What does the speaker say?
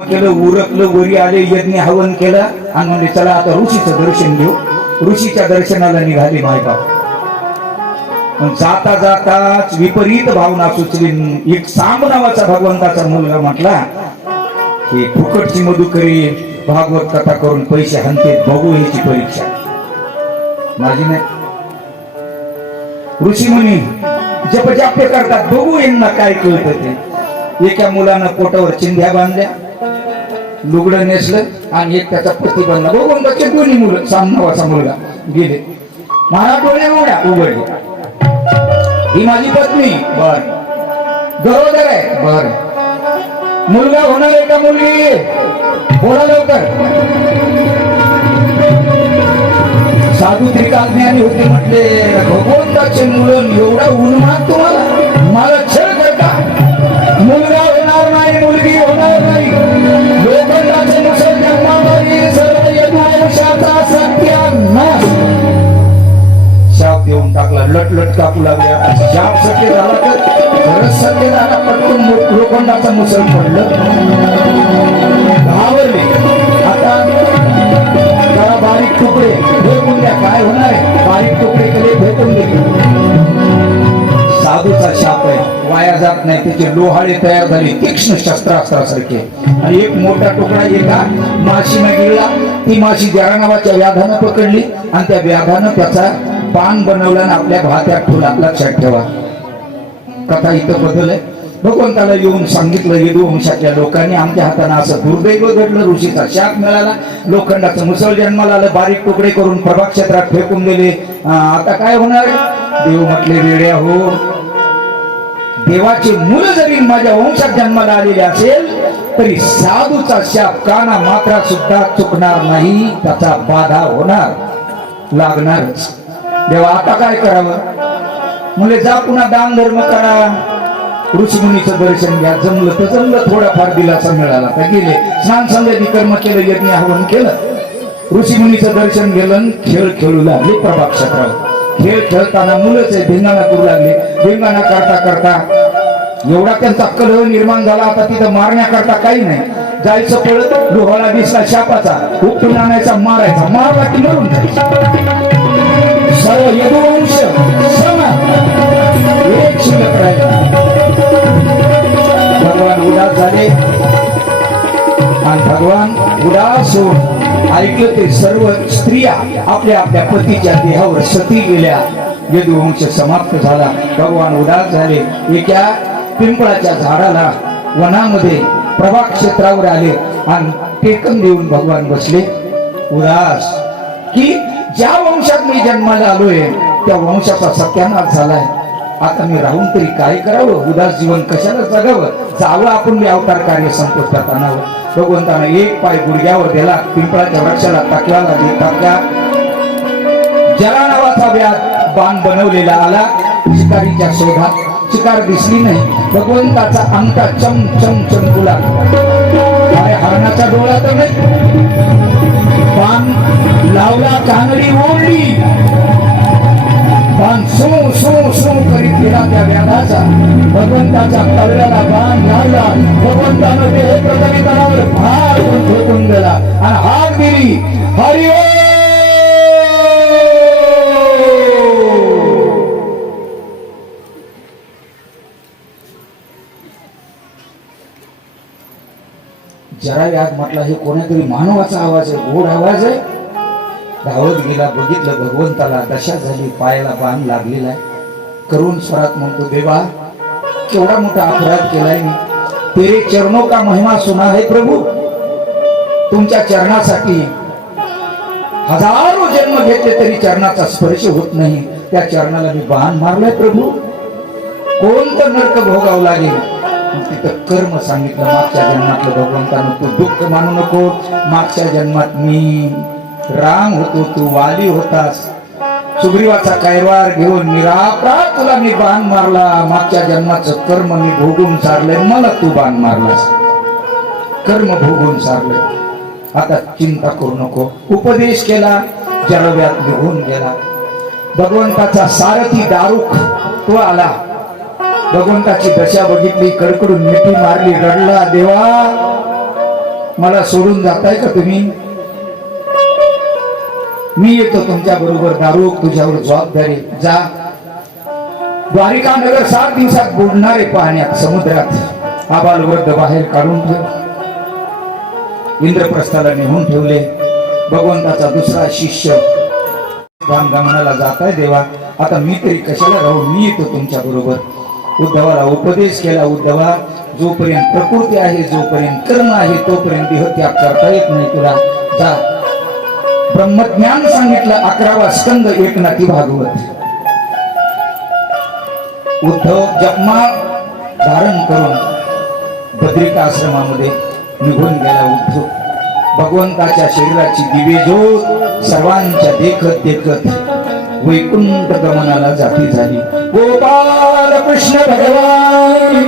केलं, उरकलं, वरी आले, यज्ञ हवन केलं आणि म्हणजे चला आता ऋषीचं दर्शन घेऊ. ऋषीच्या दर्शनाला निघाली मायबाप. जाता जाताच विपरीत भावना सुचली. एक सांब नावाचा भगवंताचा मुलगा म्हटला की फुकटची मधुकरी भागवत कथा करून पैसे हनते, बघू याची परीक्षा माझी नाही. ऋषी मुनी जपजाप्य करतात, बघू यांना काय कळतं ते. एका मुलानं पोटावर चिंध्या बांधल्या, लुगडं नेसलं आणि एक त्याचा पती बनला. बघून त्याचे दोन्ही मुलं, सांब नावाचा मुलगा गेले. मला डोळे उघडले, ही माझी पत्नी. बर, गरोदर आहे. बर, मुलगा होणार आहे का मुलगी? बोला लवकर. साधू त्रिकाज्ञानी होते, म्हटले भगवंताचे मुलं एवढा उन्माद तुम्हाला, मला छळ करता. मुलगा होणार नाही, मुलगी होणार नाही. लोखंडाचे मुसल जन्मावरी सर्व यज्ञांशाचा सत्यानाश. शाप देऊन टाकला, लटलट कापू लागल्या. शाप सत्य झाला तर खरंच सत्य झाला. पटकन लोखंडाचा मुसल पडलं, घाबरले. आता त्याला बारीक तुकडे फेकून द्या, काय होणार आहे? बारीक तुकडे केले, फेकून दिले. साधूचा शाप आहे, वाया जात नाही. त्याचे लोहाळे तयार झाले तीक्ष्ण शस्त्रास्त्रासारखे. आणि एक मोठा तुकडा एका माशीनं गिळला. ती माशी जरा नावाच्या व्याधानं पकडली आणि त्या व्याधानं त्याचा पान बनवला आणि आपल्या भात्यात ठेवला. लक्षात ठेवा, कथा इथं बदल आहे. भगवंताला येऊन सांगितलं यदुवंशातल्या लोकांनी, आमच्या हाताने असं दुर्दैव घडलं, ऋषीचा शाप मिळाला, लोखंडाचं मुसल जन्माला आलं, बारीक तुकडे करून प्रभा क्षेत्रात फेकून दिले. आता काय होणार आहे? देव म्हटले, वेड्या हो, देवाचे मुलं जरी माझ्या वंशात जन्माला आलेले असेल तरी साधूचा शाप काना मात्रा सुद्धा चुकणार नाही, त्याचा बाधा होणार, लागणारच. देवा आता काय करावं? मुले जा पुन्हा दान धर्म करा, ऋषीमुनीचं दर्शन घ्या. जमलं तर जमलं, थोडाफार दिलासा मिळाला तर गेले. स्नान संध्यादी कर्म केलं, यज्ञ हवन केलं, ऋषीमुनीचं दर्शन गेलं. खेळ खेळू लागले प्रभा क्षेत्रावर. खेळ खेळताना मुलंच आहे, धिंगाणा करू लागले. धिंगाणा करता करता एवढा त्यांचा कलह निर्माण झाला. आता तिथं मारण्याकरता काही नाही. जायचं पळत, लोहाला दिसला शापाचा, उपटून आणायचा, मारायचा, मारला की मरून जायचं. सर्व यदुवंश एक शिल्लक राहिला. भगवान उदास झाले आणि भगवान उदास होऊन ऐकलं ते सर्व स्त्रिया आपल्या आपल्या पतीच्या देहावर सती गेल्या. यदुवंश समाप्त झाला. भगवान उदास झाले. एका पिंपळाच्या झाडाला वनामध्ये प्रभा क्षेत्रावर आले आणि टेकन देऊन भगवान बसले उदास, की ज्या वंशात मी जन्माला आलोय त्या वंशाचा सत्यानाश झालाय. आता मी राहून तरी काय करावं? उदास जीवन कशाला जगावं? जावं आपण अवतार कार्य संपुष्टात आणावं. भगवंतानं एक पाय गुडघ्यावर दिला, पिंपळाच्या वृक्षाला टाकला. टाकल्या जरा नावाचा व्याध बाण बनवलेला आला. शिकारीच्या शोधात शिकार दिसली नाही. भगवंताचा अंगठा चम चम चमकू लागला. काय हरणाचा डोळा तर नाही. बाण लावला, कानडी ओढली, बाण सो सो सो करीत गेला त्या व्याधाचा. भगवंताचा कळल्याला बाण लागला. भगवंतानं ते प्रथमे तणावर भार फेकून दिला आणि हाक दिली, हरी ओ. जरा याद म्हटला, हे कोणीतरी मानवाचा आवाज आहे, गोड आवाज आहे. धावत गेला, बघितलं भगवंताला दशा झाली, पायाला बाण लागलेला आहे. करुण स्वरात म्हणतो, देवा केवढा मोठा अपराध केलाय मी. तेरे चरणों का महिमा सुना है प्रभू. तुमच्या चरणासाठी हजारो जन्म घेतले तरी चरणाचा स्पर्श होत नाही. त्या चरणाला मी बाण मारलाय प्रभू. कोणतं नरक भोगावं लागेल? तिथं कर्म सांगितलं मागच्या जन्मातलं. भगवंतानं तू दुःख मानू नको, मागच्या जन्मात मी राम होतो, तू वाली होतास. सुग्रीवाचा कैवार घेऊन निरापराध तुला मी बाण मारला. मागच्या जन्माचं कर्म मी भोगून सारलंय, मला तू बाण मारलास. कर्म भोगून सारलंय, आता चिंता करू नको. उपदेश केला, जळव्यात निघून गेला. भगवंताचा सारथी दारुक तो आला. भगवंताची दशा बघितली, कडकडून मिठी मारली, रडला, देवा मला सोडून जाताय का तुम्ही? मी येतो तुमच्या बरोबर. दारू तुझ्यावर जबाबदारी. जा. द्वारिका नगर 7 दिवसात बुडणारे पाण्यात समुद्रात आबाल वृद्ध बाहेर काढून ठेव. इंद्रप्रस्थाला नेऊन ठेवले. भगवंताचा दुसरा शिष्य गमनाला जाताय देवा, आता मी तरी कशाला राहू, मी येतो तुमच्या बरोबर. उद्धवाला उपदेश केला. उद्धवा, जोपर्यंत प्रकृती आहे, जोपर्यंत कर्म आहे, तोपर्यंत देह त्याग करता येत नाही तुला. जा. ब्रह्मज्ञान सांगितलं. 11वा स्कंद एकनाथी भागवत. उद्धव जपमा धारण करून बद्रिका आश्रमामध्ये निघून गेला. उद्धव भगवंताच्या शरीराची दिवे ज्योत सर्वांच्या देखत देखत वैकुंठ गमनाला जाती झाली. गोपाल कृष्ण भगवान